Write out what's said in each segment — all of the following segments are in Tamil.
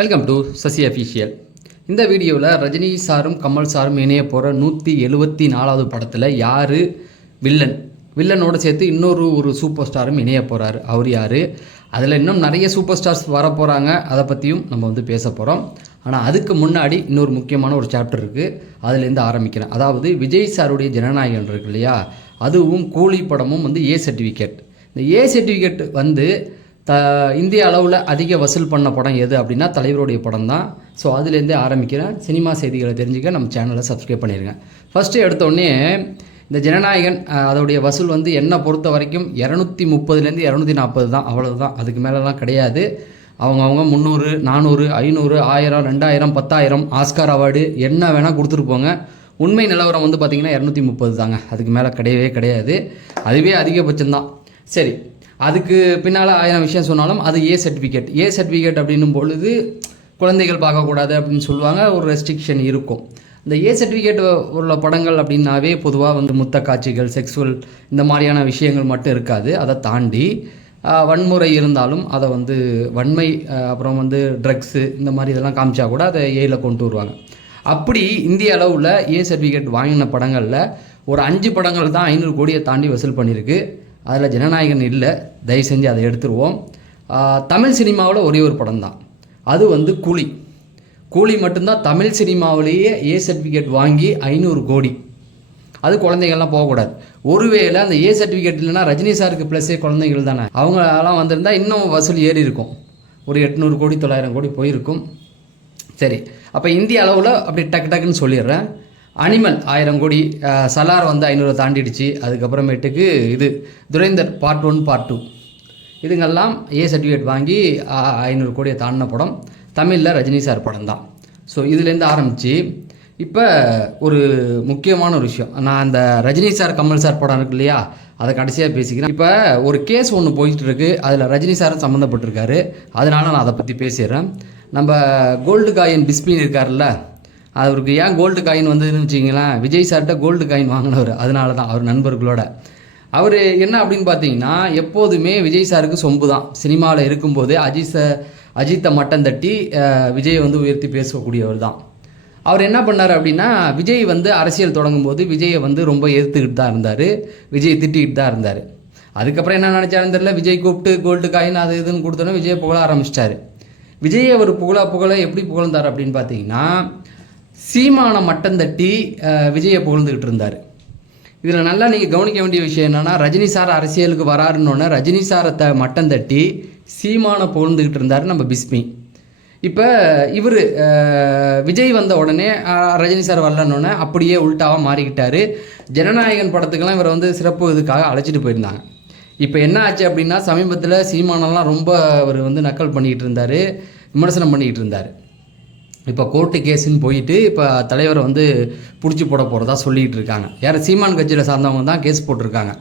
Welcome to Sasi official. இந்த வீடியோவில் ரஜினி சாரும் கமல் சாரும் இணைய போகிற 174வது படத்தில் யார் வில்லனோட சேர்த்து இன்னொரு சூப்பர் ஸ்டாரும் இணைய போகிறாரு. அவர் யார்? அதில் இன்னும் நிறைய சூப்பர் ஸ்டார்ஸ் வர போகிறாங்க. அதை பற்றியும் நம்ம பேச போகிறோம். ஆனால் அதுக்கு முன்னாடி இன்னொரு முக்கியமான ஒரு சாப்டர் இருக்குது, அதுலேருந்து ஆரம்பிக்கிறேன். அதாவது விஜய் சாருடைய ஜனநாயகன் இருக்கு இல்லையா, அதுவும் கூலி படமும் ஏ சர்டிஃபிகேட். இந்த ஏ சர்டிஃபிகேட் இந்திய அளவில் அதிக வசூல் பண்ண படம் எது அப்படின்னா தலைவருடைய படம் தான். ஸோ அதுலேருந்தே ஆரம்பிக்கிறேன். சினிமா செய்திகளை தெரிஞ்சுக்க நம்ம சேனலை சப்ஸ்கிரைப் பண்ணிடுங்க. ஃபஸ்ட்டு எடுத்தோடனே இந்த ஜனநாயகன் அதோடைய வசூல் என்னை பொறுத்த வரைக்கும் 230லேருந்து 240 தான், அவ்வளோதான். அதுக்கு மேலெலாம் கிடையாது. அவங்க 300, 400, 500, 1000, 2000, 10,000 ஆஸ்கார் அவார்டு என்ன வேணால் கொடுத்துருப்போங்க. உண்மை நிலவரம் பார்த்திங்கன்னா 230 தாங்க. அதுக்கு மேலே கிடையவே கிடையாது. அதுவே அதிகபட்சம்தான். சரி, அதுக்கு பின்னால் 1000 விஷயம் சொன்னாலும் அது ஏ சர்டிஃபிகேட் அப்படின்னும் பொழுது குழந்தைகள் பார்க்கக்கூடாது அப்படின்னு சொல்லுவாங்க. ஒரு ரெஸ்ட்ரிக்ஷன் இருக்கும். இந்த ஏ சர்டிஃபிகேட் உள்ள படங்கள் அப்படின்னாவே பொதுவாக முத்த காட்சிகள், செக்ஸுவல் இந்த மாதிரியான விஷயங்கள் மட்டும் இருக்காது. அதை தாண்டி வன்முறை இருந்தாலும் அதை வன்மை, அப்புறம் ட்ரக்ஸு இந்த மாதிரி இதெல்லாம் காமிச்சா கூட அதை ஏயில் கொண்டு வருவாங்க. அப்படி இந்திய அளவில் ஏ சர்டிஃபிகேட் வாங்கின படங்களில் ஒரு 5 படங்கள் தான் 500 கோடியை தாண்டி வசூல் பண்ணியிருக்கு. அதில் ஜனநாயகன் இல்லை, தயவு செஞ்சு அதை எடுத்துருவோம். தமிழ் சினிமாவில் ஒரே ஒரு படம் தான், அது கூலி மட்டும்தான் தமிழ் சினிமாவிலேயே ஏ சர்டிஃபிகேட் வாங்கி 500 கோடி. அது குழந்தைகள்லாம் போகக்கூடாது. ஒருவேளை அந்த ஏ சர்டிஃபிகேட் இல்லைன்னா ரஜினி சாருக்கு ப்ளஸ்ஸே குழந்தைகள் தானே, அவங்களாம் வந்திருந்தால் இன்னும் வசூல் ஏறி இருக்கும். ஒரு 800 கோடி 900 கோடி போயிருக்கும். சரி, அப்போ இந்திய அளவில் அப்படி டக்குன்னு சொல்லிடுறேன். அனிமல் 1000 கோடி, சலார் 500 தாண்டிடுச்சு. அதுக்கப்புறமேட்டுக்கு இது துரைந்தர் பார்ட் 1 பார்ட் 2 இதுங்கெல்லாம் ஏ சர்டிஃபிகேட் வாங்கி 500 கோடியை தாண்டின படம். தமிழில் ரஜினி சார் படம் தான். ஸோ இதுலேருந்து ஆரம்பித்து இப்போ ஒரு முக்கியமான ஒரு விஷயம், நான் அந்த ரஜினி சார் கமல் சார் படம் இருக்கு இல்லையா, அதை கடைசியாக பேசிக்கிறேன். இப்போ ஒரு கேஸ் ஒன்று போயிட்டுருக்கு, அதில் ரஜினி சாரும் சம்மந்தப்பட்டிருக்காரு. அதனால் நான் அதை பற்றி பேசிடுறேன். நம்ம கோல்டு காயின் பிஸ்மின் இருக்கார்ல, அவருக்கு ஏன் கோல்டு காயின் வந்ததுன்னு வச்சிங்களேன், விஜய் சார்கிட்ட கோல்டு காயின் வாங்கினவர். அதனால தான் அவர் நண்பர்களோட அவர் என்ன அப்படின்னு பார்த்தீங்கன்னா, எப்போதுமே விஜய் சாருக்கு சொம்பு தான். சினிமாவில் இருக்கும்போது அஜித்தை மட்டம் தட்டி விஜயை உயர்த்தி பேசக்கூடியவர் தான். அவர் என்ன பண்ணார் அப்படின்னா, விஜய் அரசியல் தொடங்கும் போது விஜயை ரொம்ப எதிர்த்துக்கிட்டு தான் இருந்தார், விஜயை திட்டிக்கிட்டு தான் இருந்தார். அதுக்கப்புறம் என்ன நினச்சாருன்னு தெரியல, விஜய் கூப்பிட்டு கோல்டு காயின் அது இதுன்னு கொடுத்தோன்னே விஜயை புகழ ஆரம்பிச்சிட்டாரு. விஜயை அவர் புகழ எப்படி புகழ்ந்தார் அப்படின்னு பார்த்தீங்கன்னா, சீமான மட்டம் தட்டி விஜயை புகழ்ந்துக்கிட்டு இருந்தார். இதில் நல்லா நீங்கள் கவனிக்க வேண்டிய விஷயம் என்னென்னா, ரஜினி சார் அரசியலுக்கு வராருன்னொன்னே ரஜினி சாரை மட்டம் தட்டி சீமான புகழ்ந்துக்கிட்டு இருந்தார் நம்ம பிஸ்மி. இப்போ இவர் விஜய் வந்த உடனே ரஜினி சார் வரலன்னொன்னே அப்படியே உள்டாவாக மாறிக்கிட்டார். ஜனநாயகன் படத்துக்கெல்லாம் இவர் சிறப்பு இதுக்காக அழைச்சிட்டு போயிருந்தாங்க. இப்போ என்ன ஆச்சு அப்படின்னா, சமீபத்தில் சீமானெல்லாம் ரொம்ப அவர் நக்கல் பண்ணிக்கிட்டு இருந்தார், விமர்சனம் பண்ணிக்கிட்டு இருந்தார். இப்போ கோர்ட்டு கேஸுன்னு போயிட்டு இப்போ தலைவரை பிடிச்சி போட போகிறதா சொல்லிகிட்டு இருக்காங்க. யார்? சீமான் கட்சியில் சார்ந்தவங்க தான் கேஸ் போட்டிருக்காங்க.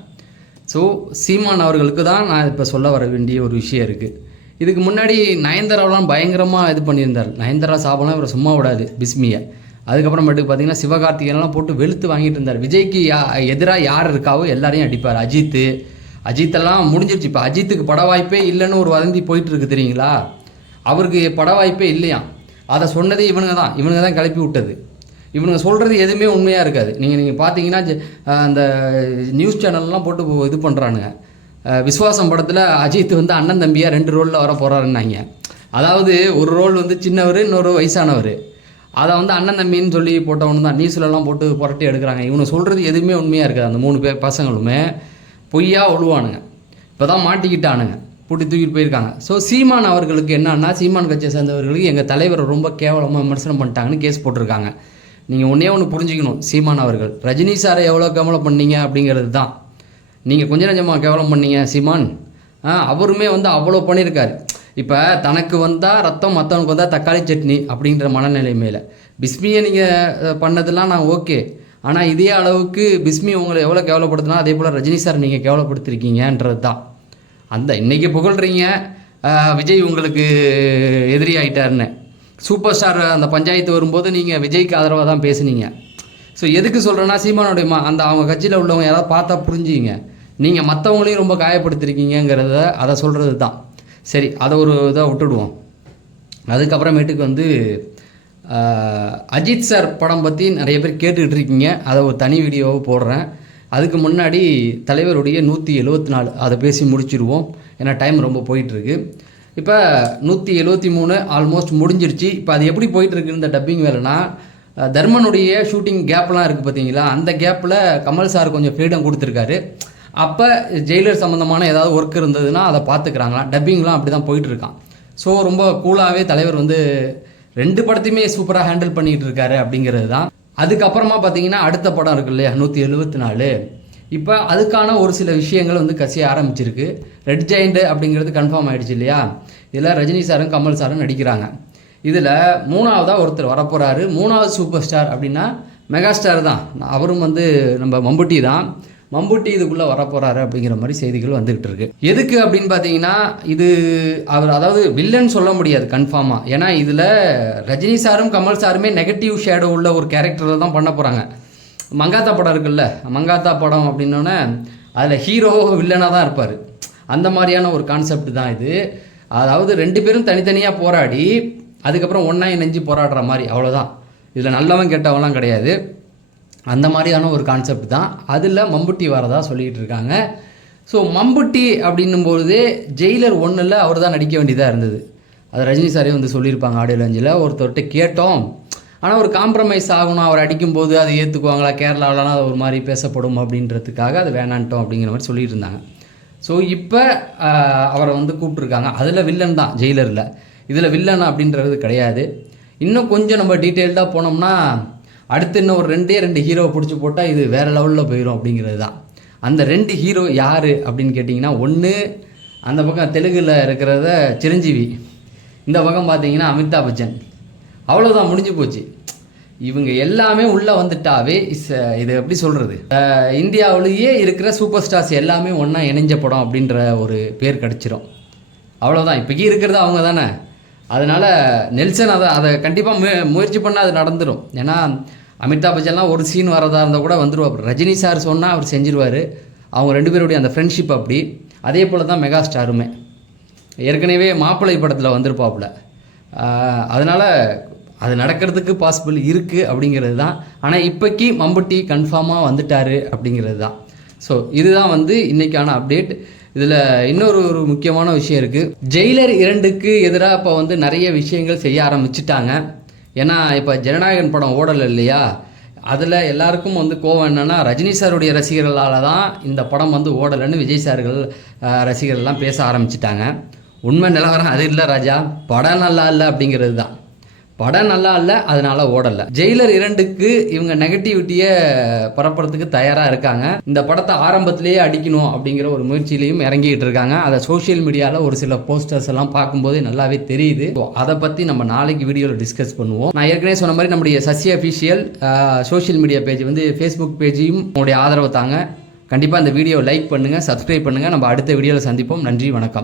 ஸோ சீமான் அவர்களுக்கு தான் நான் இப்போ சொல்ல வர வேண்டிய ஒரு விஷயம் இருக்குது. இதுக்கு முன்னாடி நயன்தாராவெலாம் பயங்கரமாக இது பண்ணியிருந்தார். நயன்தாரா சாபம்லாம் இவரை சும்மா விடாது பிஸ்மியை. அதுக்கப்புறமேட்டுக்கு பார்த்தீங்கன்னா சிவகார்த்திகேயன்லாம் போட்டு வெளுத்து வாங்கிட்டு இருந்தார். விஜய்க்கு எதிராக யார் இருக்காவோ எல்லாரையும் அடிப்பார். அஜித்தெல்லாம் முடிஞ்சிருச்சு. இப்போ அஜித்துக்கு பட வாய்ப்பே இல்லைன்னு ஒரு வதந்தி போயிட்டு இருக்கு தெரியுங்களா. அவருக்கு பட வாய்ப்பே இல்லையா. அதை சொன்னதே இவனுங்க தான் கிளப்பி விட்டது. இவனுங்க சொல்கிறது எதுவுமே உண்மையாக இருக்காது. நீங்கள் பார்த்தீங்கன்னா அந்த நியூஸ் சேனல்லாம் போட்டு இது பண்ணுறானுங்க. விஸ்வாசம் படத்தில் அஜித் அண்ணன் தம்பியாக 2 ரோலில் வர போகிறாருன்னாங்க. அதாவது ஒரு ரோல் சின்னவர், இன்னொரு வயசானவர். அதை அண்ணன் தம்பின்னு சொல்லி போட்டவனு தான் நியூஸ்லலாம் போட்டு புரட்டி எடுக்கிறாங்க. இவனு சொல்கிறது எதுவுமே உண்மையாக இருக்காது. அந்த 3 பேர் பசங்களுமே பொய்யா ஒழுவானுங்க. இப்போ தான் மாட்டிக்கிட்டானுங்க, போட்டு தூக்கிட்டு போயிருக்காங்க. ஸோ சீமான் அவர்களுக்கு என்னன்னா, சீமான் கட்சியை சேர்ந்தவர்களுக்கு எங்கள் தலைவரை ரொம்ப கேவலமாக விமர்சனம் பண்ணிட்டாங்கன்னு கேஸ் போட்டிருக்காங்க. நீங்கள் ஒன்று புரிஞ்சுக்கணும், சீமான் அவர்கள் ரஜினி சாரை எவ்வளோ கேவலம் பண்ணீங்க அப்படிங்கிறது தான். நீங்கள் கொஞ்சம் நஞ்சமாக கேவலம் பண்ணீங்க சீமான். அவருமே அவ்வளோ பண்ணியிருக்காரு. இப்போ தனக்கு வந்தால் ரத்தம், மற்றவனுக்கு வந்தால் தக்காளி சட்னி அப்படிங்கிற மனநிலை மேலே பிஸ்மியை நீங்கள் பண்ணதெல்லாம் நான் ஓகே. ஆனால் இதே அளவுக்கு பிஸ்மி உங்களை எவ்வளோ கேவலப்படுத்தினா அதே போல் ரஜினி சார் நீங்கள் கேவலப்படுத்திருக்கீங்கன்றது தான். இன்றைக்கி புகழ்கிறீங்க விஜய் உங்களுக்கு எதிரி ஆகிட்டாருன்னு. சூப்பர் ஸ்டார் அந்த பஞ்சாயத்து வரும்போது நீங்கள் விஜய்க்கு ஆதரவாக தான் பேசுனீங்க. ஸோ எதுக்கு சொல்கிறேன்னா, சீமானுடைய அவங்க கட்சியில் உள்ளவங்க யாராவது பார்த்தா புரிஞ்சுங்க. நீங்கள் மற்றவங்களையும் ரொம்ப காயப்படுத்திருக்கீங்கிறத அதை சொல்கிறது தான். சரி, அதை ஒரு இதாக விட்டுடுவோம். அதுக்கப்புறமேட்டுக்கு வந்து அஜித் சார் படம் பற்றி நிறைய பேர் கேட்டுக்கிட்டு இருக்கீங்க. அதை ஒரு தனி வீடியோவை போடுறேன். அதுக்கு முன்னாடி தலைவருடைய 174 அதை பேசி முடிச்சிடுவோம். ஏன்னா டைம் ரொம்ப போயிட்டுருக்கு. இப்போ 173 ஆல்மோஸ்ட் முடிஞ்சிருச்சு. இப்போ அது எப்படி போயிட்டுருக்கு இந்த டப்பிங் வேலைனா, தர்மனுடைய ஷூட்டிங் கேப்லாம் இருக்குது பார்த்தீங்களா, அந்த கேப்பில் கமல் சார் கொஞ்சம் ஃப்ரீடம் கொடுத்துருக்காரு. அப்போ ஜெயிலர் சம்மந்தமான ஏதாவது ஒர்க் இருந்ததுன்னா அதை பார்த்துக்கிறாங்களாம். டப்பிங்லாம் அப்படி தான் போயிட்டுருக்கான். ஸோ ரொம்ப கூலாகவே தலைவர் வந்து 2 படத்தையுமே சூப்பராக ஹேண்டில் பண்ணிகிட்டு இருக்காரு அப்படிங்கிறது தான். அதுக்கப்புறமா பார்த்தீங்கன்னா அடுத்த படம் இருக்கு இல்லையா 174. இப்போ அதுக்கான ஒரு சில விஷயங்கள் வந்து கசிய ஆரம்பிச்சிருக்கு. ரெட் ஜெயண்ட் அப்படிங்கிறது கன்ஃபார்ம் ஆகிடுச்சு இல்லையா. இதில் ரஜினி சாரும் கமல் சாரும் நடிக்கிறாங்க. இதில் 3ஆவதாக ஒருத்தர் வரப்போகிறாரு. 3வது சூப்பர் ஸ்டார் அப்படின்னா மெகா ஸ்டார் தான். அவரும் வந்து நம்ம மம்புட்டி தான். மம்புட்டி இதுக்குள்ளே வரப்போகிறாரு அப்படிங்கிற மாதிரி செய்திகள் வந்துகிட்டு இருக்கு. எதுக்கு அப்படின்னு பார்த்தீங்கன்னா, இது அவர் அதாவது வில்லன் சொல்ல முடியாது கன்ஃபார்மாக. ஏன்னா இதில் ரஜினி சாரும் கமல் சாருமே நெகட்டிவ் ஷேடோ உள்ள ஒரு கேரக்டரில் தான் பண்ண போகிறாங்க. மங்காத்தா படம் இருக்குல்ல, மங்காத்தா படம் அப்படின்னோடனே அதில் ஹீரோ வில்லனாக தான் இருப்பார். அந்த மாதிரியான ஒரு கான்செப்ட் தான் இது. அதாவது 2 பேரும் தனித்தனியாக போராடி அதுக்கப்புறம் ஒன்றா இணைஞ்சு போராடுற மாதிரி, அவ்வளோதான். இதில் நல்லவன் கெட்டவன்லாம் கிடையாது. அந்த மாதிரியான ஒரு கான்செப்ட் தான். அதில் மம்புட்டி வரதா சொல்லிகிட்டு இருக்காங்க. ஸோ மம்புட்டி அப்படின்னும்போதே ஜெயிலர் 1ல் அவர் தான் நடிக்க வேண்டியதாக இருந்தது. அது ரஜினி சாரே வந்து சொல்லியிருப்பாங்க ஆடியோ லாஞ்சில். ஒருத்தர்கிட்ட கேட்டோம், ஆனால் ஒரு காம்ப்ரமைஸ் ஆகணும், அவர் அடிக்கும்போது அதை ஏற்றுக்குவாங்களா, கேரளாவிலனா அது ஒரு மாதிரி பேசப்படும் அப்படின்றதுக்காக அது வேணான்ட்டோம் அப்படிங்கிற மாதிரி சொல்லிட்டு இருந்தாங்க. ஸோ இப்போ அவரை வந்து கூப்பிட்ருக்காங்க. அதில் வில்லன் தான் ஜெயிலரில். இதில் வில்லன் அப்படின்றது கிடையாது. இன்னும் கொஞ்சம் நம்ம டீட்டெயில்டாக போனோம்னா அடுத்து இன்னும் ஒரு 2 ஹீரோவை பிடிச்சி போட்டால் இது வேறு லெவலில் போயிடும் அப்படிங்கிறது தான். அந்த 2 ஹீரோ யார் அப்படின்னு கேட்டிங்கன்னா, ஒன்று அந்த பக்கம் தெலுங்கில் இருக்கிறத சிரஞ்சீவி, இந்த பக்கம் பார்த்தீங்கன்னா அமிதாப் பச்சன். அவ்வளோதான், முடிஞ்சு போச்சு. இவங்க எல்லாமே உள்ளே வந்துட்டாவே இது எப்படி சொல்கிறது, இந்தியாவிலேயே இருக்கிற சூப்பர் ஸ்டார்ஸ் எல்லாமே ஒன்றா இணைஞ்ச படம் அப்படின்ற ஒரு பேர் கிடச்சிரும். அவ்வளோதான். இப்போக்கி இருக்கிறது அவங்க தானே. அதனால் நெல்சன் அதை கண்டிப்பாக முயற்சி பண்ணால் அது நடந்துடும். ஏன்னா அமிதாப் பச்சன்லாம் ஒரு சீன் வரதா இருந்தால் கூட வந்துடுவார். ரஜினி சார் சொன்னால் அவர் செஞ்சிருவார். அவங்க 2 பேருடைய அந்த ஃப்ரெண்ட்ஷிப் அப்படி. அதே போல் தான் மெகா ஸ்டாருமே ஏற்கனவே மாப்பிள்ளை படத்தில் வந்திருப்பாப்புல. அதனால் அது நடக்கிறதுக்கு பாசிபிள் இருக்குது அப்படிங்கிறது தான். ஆனால் இப்போக்கி மம்புட்டி கன்ஃபார்மாக வந்துட்டார் அப்படிங்கிறது தான். ஸோ இதுதான் வந்து இன்றைக்கான அப்டேட். இதில் இன்னொரு முக்கியமான விஷயம் இருக்குது. ஜெயிலர் 2க்கு எதிராக இப்போ வந்து நிறைய விஷயங்கள் செய்ய ஆரம்பிச்சிட்டாங்க. ஏன்னா இப்போ ஜனநாயகன் படம் ஓடலை இல்லையா, அதில் எல்லாருக்கும் வந்து கோவம் என்னென்னா, ரஜினி சாருடைய ரசிகர்களால் தான் இந்த படம் வந்து ஓடலைன்னு விஜய் சார்கள் ரசிகர்கள்லாம் பேச ஆரம்பிச்சிட்டாங்க. உண்மை நிலவரம் அது இல்லை ராஜா. படம் நல்லா இல்லை அப்படிங்கிறது தான். படம் நல்லா இல்லை, அதனால ஓடலை. ஜெயிலர் 2க்கு இவங்க நெகட்டிவிட்டியை பரப்புறதுக்கு தயாராக இருக்காங்க. இந்த படத்தை ஆரம்பத்திலேயே அடிக்கணும் அப்படிங்கிற ஒரு முயற்சியிலையும் இறங்கிட்டு இருக்காங்க. அதை சோஷியல் மீடியாவில் ஒரு சில போஸ்டர்ஸ் எல்லாம் பார்க்கும்போது நல்லாவே தெரியுது. ஸோ அதை பற்றி நம்ம நாளைக்கு வீடியோவில் டிஸ்கஸ் பண்ணுவோம். நான் ஏற்கனவே சொன்ன மாதிரி நம்முடைய Sasi official social media page வந்து ஃபேஸ்புக் பேஜையும் உங்களுடைய ஆதரவு தாங்க. கண்டிப்பாக இந்த வீடியோவை லைக் பண்ணுங்கள், சப்ஸ்கிரைப் பண்ணுங்கள். நம்ம அடுத்த வீடியோவில் சந்திப்போம். நன்றி, வணக்கம்.